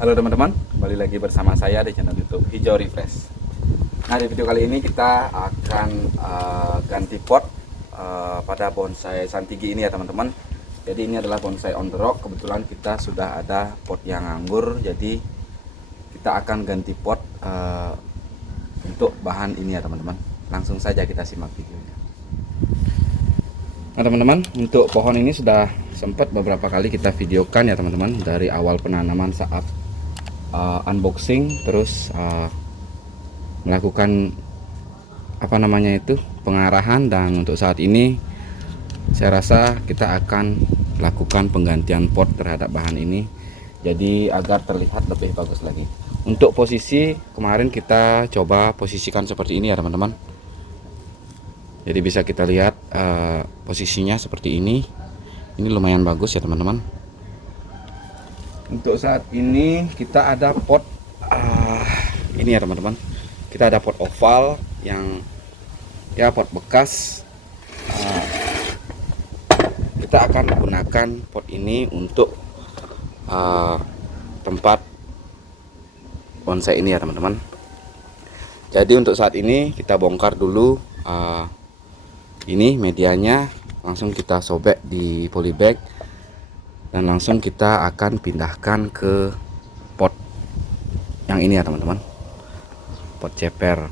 Halo teman-teman, kembali lagi bersama saya di channel YouTube Hijau Refresh. Nah, di video kali ini kita akan ganti pot pada bonsai santigi ini ya teman-teman. Jadi ini adalah bonsai on the rock. Kebetulan kita sudah ada pot yang nganggur, jadi kita akan ganti pot untuk bahan ini ya teman-teman. Langsung saja kita simak videonya. Nah teman-teman, untuk pohon ini sudah sempat beberapa kali kita videokan ya teman-teman, dari awal penanaman saat unboxing, terus melakukan pengarahan, dan untuk saat ini saya rasa kita akan lakukan penggantian pot terhadap bahan ini, jadi agar terlihat lebih bagus lagi. Untuk posisi kemarin kita coba posisikan seperti ini ya teman-teman. Jadi bisa kita lihat posisinya seperti ini. Ini lumayan bagus ya teman-teman. Untuk saat ini kita ada pot ini ya teman-teman. Kita ada pot oval yang ya pot bekas. Kita akan menggunakan pot ini untuk tempat bonsai ini ya teman-teman. Jadi untuk saat ini kita bongkar dulu ini medianya, langsung kita sobek di polybag dan langsung kita akan pindahkan ke pot yang ini ya teman-teman, pot ceper.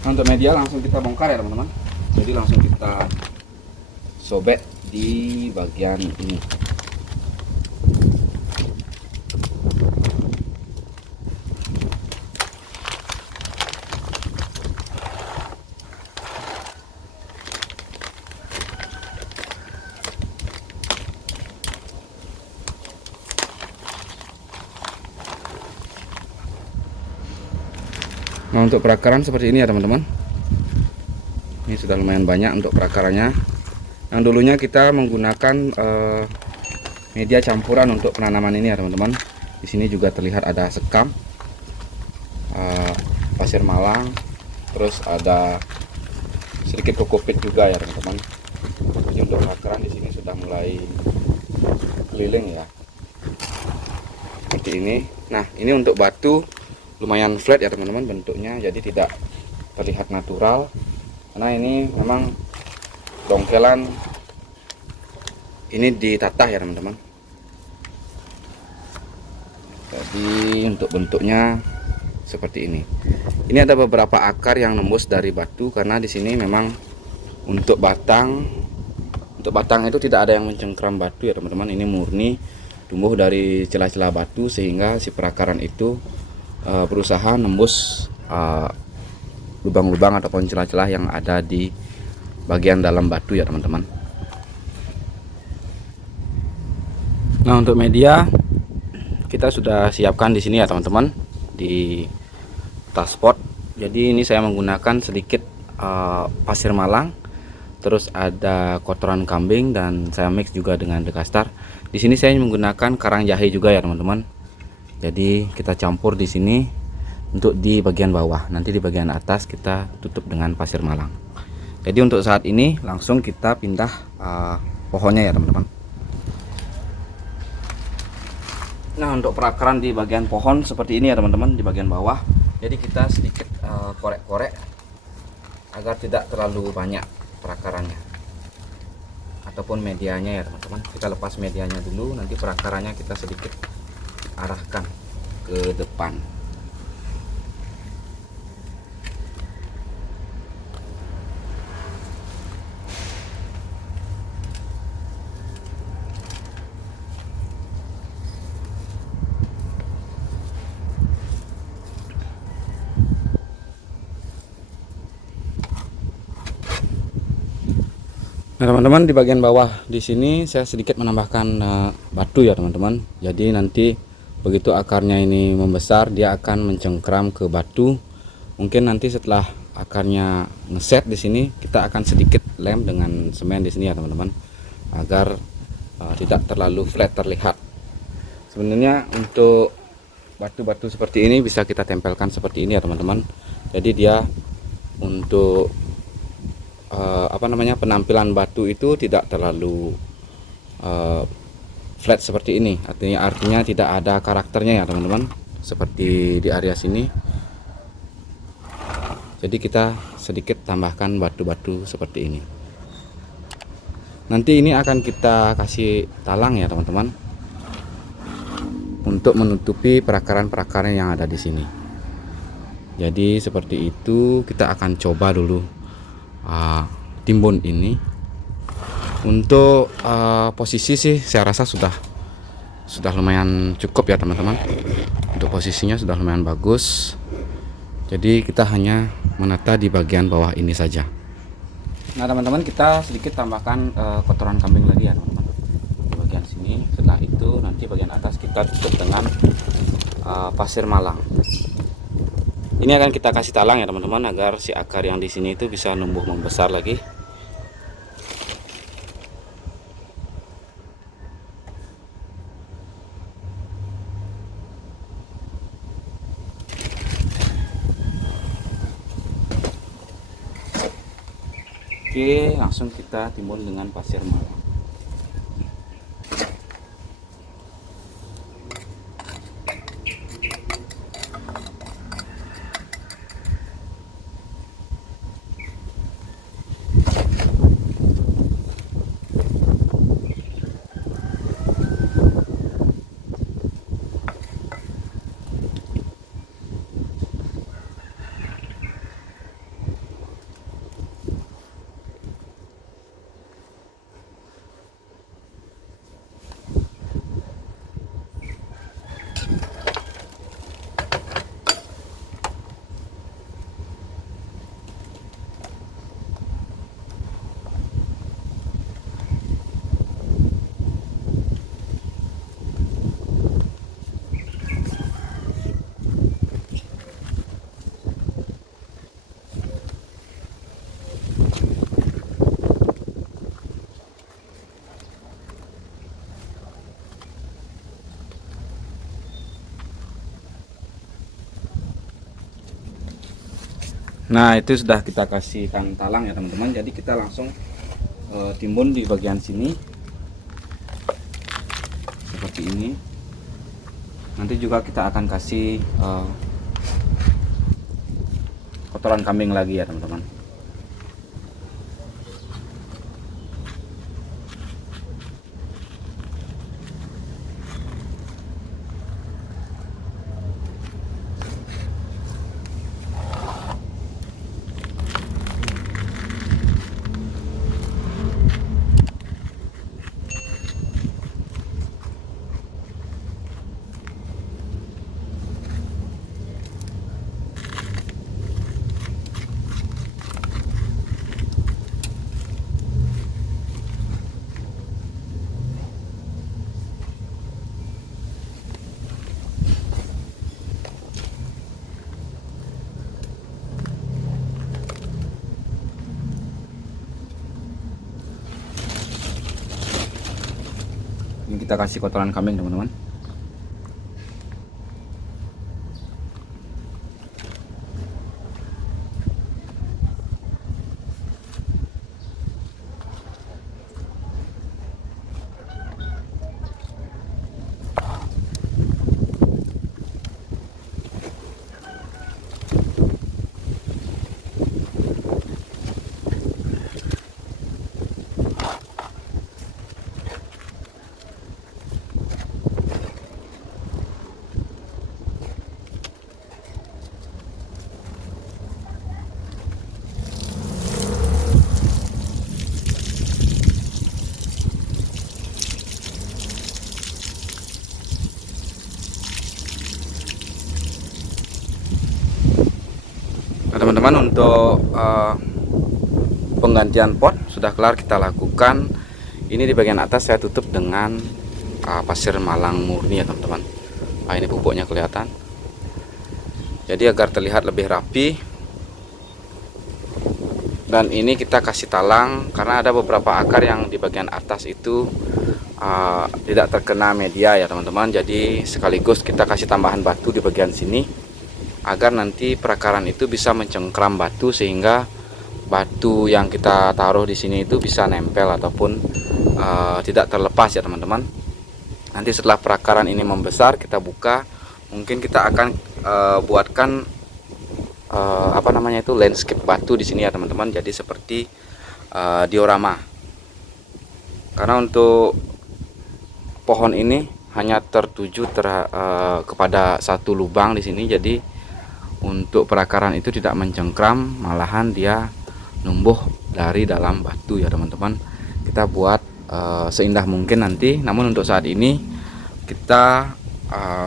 Nah, untuk media langsung kita bongkar ya teman-teman. Jadi langsung kita sobek di bagian ini. Nah, untuk perakaran seperti ini ya teman-teman. Ini sudah lumayan banyak untuk perakarannya. Yang dulunya kita menggunakan media campuran untuk penanaman ini ya teman-teman. Di sini juga terlihat ada sekam, pasir malang, terus ada sedikit kokopit juga ya teman-teman. Jadi untuk perakaran di sini sudah mulai keliling ya, seperti ini. Nah, ini untuk batu lumayan flat ya teman-teman bentuknya, jadi tidak terlihat natural karena ini memang dongkelan ini ditatah ya teman-teman. Jadi untuk bentuknya seperti ini. Ini ada beberapa akar yang nembus dari batu karena di sini memang untuk batang itu tidak ada yang mencengkram batu ya teman-teman. Ini murni tumbuh dari celah-celah batu sehingga si perakaran itu berusaha nembus lubang-lubang ataupun celah-celah yang ada di bagian dalam batu ya teman-teman. Nah, untuk media kita sudah siapkan di sini ya teman-teman, di tas pot. Jadi ini saya menggunakan sedikit pasir malang, terus ada kotoran kambing, dan saya mix juga dengan dekastar. Di sini saya menggunakan karang jahe juga ya teman-teman. Jadi kita campur di sini untuk di bagian bawah, nanti di bagian atas kita tutup dengan pasir malang. Jadi untuk saat ini langsung kita pindah pohonnya ya teman-teman. Nah, untuk perakaran di bagian pohon seperti ini ya teman-teman, di bagian bawah. Jadi kita sedikit korek-korek agar tidak terlalu banyak perakarannya ataupun medianya ya teman-teman. Kita lepas medianya dulu, nanti perakarannya kita sedikit arahkan ke depan. Nah teman-teman, di bagian bawah di sini saya sedikit menambahkan batu ya teman-teman. Jadi nanti begitu akarnya ini membesar, dia akan mencengkram ke batu. Mungkin nanti setelah akarnya ngeset di sini, kita akan sedikit lem dengan semen di sini ya teman-teman, agar tidak terlalu flat terlihat. Sebenarnya untuk batu-batu seperti ini bisa kita tempelkan seperti ini ya teman-teman. Jadi dia untuk penampilan batu itu tidak terlalu flat seperti ini, artinya tidak ada karakternya ya teman-teman, seperti di area sini. Jadi kita sedikit tambahkan batu-batu seperti ini. Nanti ini akan kita kasih talang ya teman-teman, untuk menutupi perakaran-perakaran yang ada di sini. Jadi seperti itu, kita akan coba dulu timbun ini. Untuk posisi sih saya rasa sudah lumayan cukup ya teman-teman. Untuk posisinya sudah lumayan bagus. Jadi kita hanya menata di bagian bawah ini saja. Nah teman-teman, kita sedikit tambahkan kotoran kambing lagi ya teman-teman di bagian sini. Setelah itu nanti bagian atas kita tutup dengan pasir malang. Ini akan kita kasih talang ya teman-teman, agar si akar yang di sini itu bisa numbuh membesar lagi. Oke, langsung kita timbun dengan pasir malang. Nah itu sudah kita kasihkan talang ya teman-teman. Jadi kita langsung timbun di bagian sini seperti ini. Nanti juga kita akan kasih kotoran kambing lagi ya teman-teman. Ini kita kasih kotoran kambing teman-teman. Nah teman-teman, untuk penggantian pot sudah kelar kita lakukan. Ini di bagian atas saya tutup dengan pasir malang murni ya teman-teman. Nah ini pupuknya kelihatan. Jadi agar terlihat lebih rapi. Dan ini kita kasih talang karena ada beberapa akar yang di bagian atas itu tidak terkena media ya teman-teman. Jadi sekaligus kita kasih tambahan batu di bagian sini, agar nanti perakaran itu bisa mencengkram batu, sehingga batu yang kita taruh di sini itu bisa nempel ataupun tidak terlepas ya teman-teman. Nanti setelah perakaran ini membesar, kita buka, mungkin kita akan buatkan apa namanya itu, landscape batu di sini ya teman-teman. Jadi seperti diorama. Karena untuk pohon ini hanya tertuju kepada satu lubang di sini. Jadi untuk perakaran itu tidak mencengkram, malahan dia numbuh dari dalam batu ya teman-teman. Kita buat seindah mungkin nanti. Namun untuk saat ini kita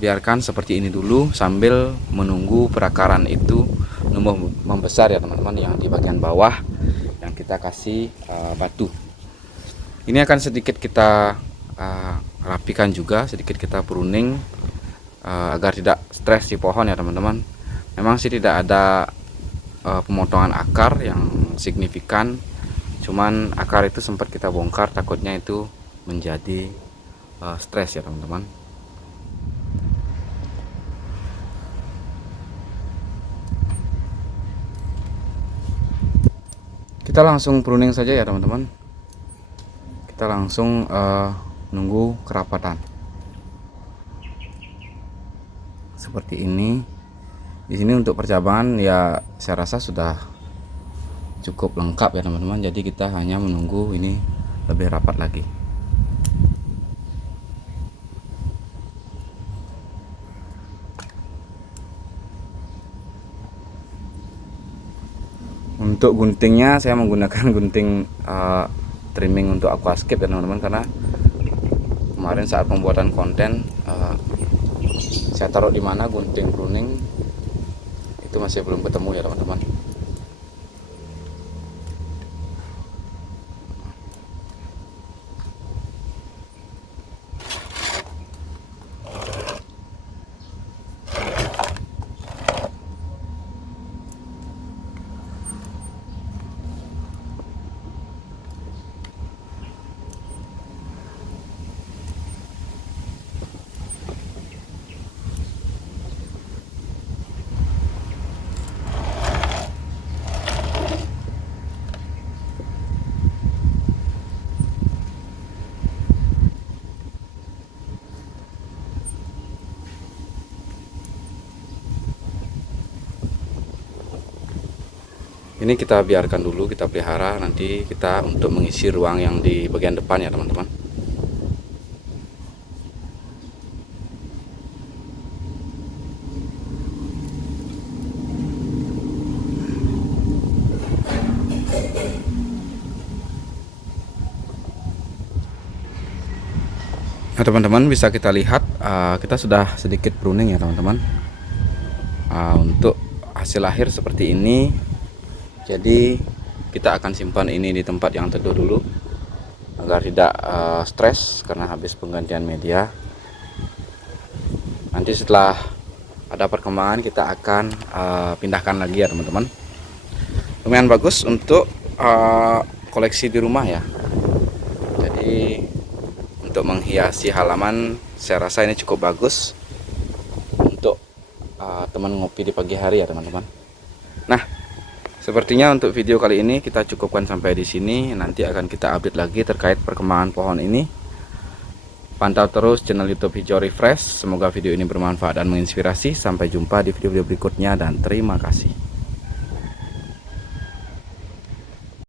biarkan seperti ini dulu sambil menunggu perakaran itu numbuh membesar ya teman-teman, yang di bagian bawah yang kita kasih batu. Ini akan sedikit kita rapikan juga, sedikit kita pruning agar tidak stres si pohon ya teman-teman. Memang sih tidak ada pemotongan akar yang signifikan, cuman akar itu sempat kita bongkar, takutnya itu menjadi stres ya teman-teman. Kita langsung pruning saja ya teman-teman. Kita langsung nunggu kerapatan seperti ini. Di sini untuk percabangan ya saya rasa sudah cukup lengkap ya teman-teman. Jadi kita hanya menunggu ini lebih rapat lagi. Untuk guntingnya saya menggunakan gunting trimming untuk aquascape ya teman-teman, karena kemarin saat pembuatan konten saya taruh di mana gunting pruning itu masih belum ketemu ya teman-teman. Ini kita biarkan dulu, kita pelihara, nanti kita untuk mengisi ruang yang di bagian depan ya teman-teman. Nah teman-teman, bisa kita lihat kita sudah sedikit pruning ya teman-teman. Untuk hasil akhir seperti ini. Jadi kita akan simpan ini di tempat yang teduh dulu agar tidak stres karena habis penggantian media. Nanti setelah ada perkembangan kita akan pindahkan lagi ya teman-teman. Lumayan bagus untuk koleksi di rumah ya. Jadi untuk menghiasi halaman saya rasa ini cukup bagus untuk teman ngopi di pagi hari ya teman-teman. Nah, sepertinya untuk video kali ini kita cukupkan sampai di sini. Nanti akan kita update lagi terkait perkembangan pohon ini. Pantau terus channel YouTube Hijau Refresh. Semoga video ini bermanfaat dan menginspirasi. Sampai jumpa di video-video berikutnya dan terima kasih.